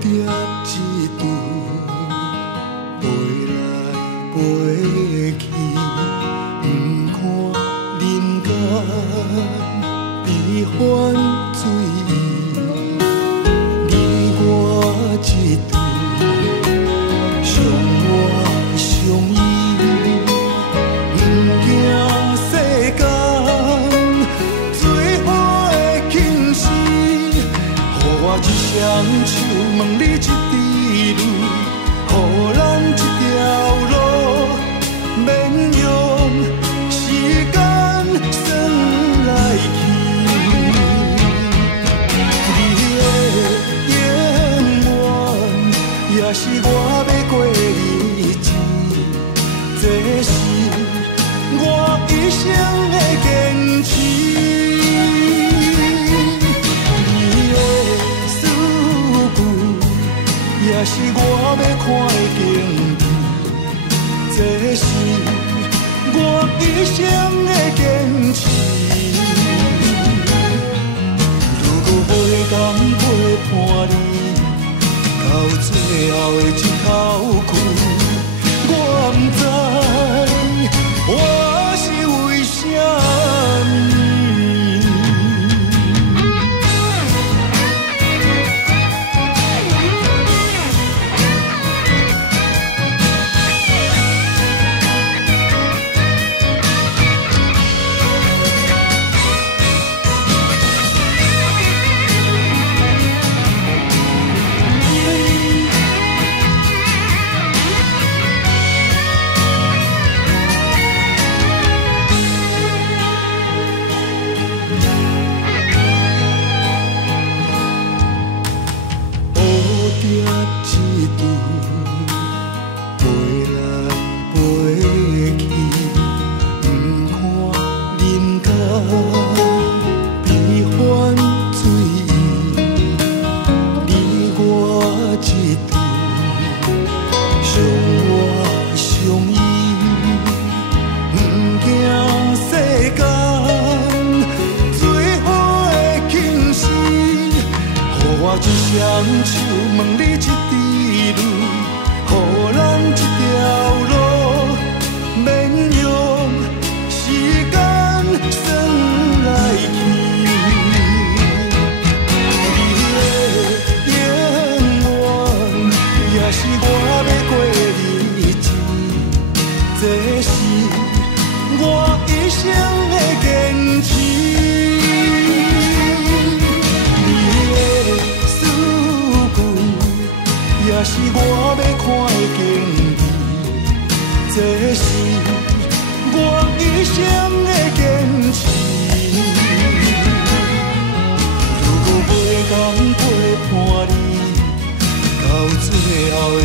蝶一对飞来飞去，不看人间悲欢醉意，你我一对相偎相依，不惊世间最好的庆事，予我一双手问你一支路，予咱一条路免用时间算来去。你的永远，也是我要过日子，这是我一生的坚持。你的思句，也是我要看的景致，这是我一生的坚持。如果袂当陪伴你到最后的一口气，我不知我是为啥物。我一双手问你一支路，予咱一条路免用时间算来去。你的永远，也是我要过日子，这是我一生的坚持。也是我要看的景致，这是我一生的坚持。如果袂当陪伴你到最后的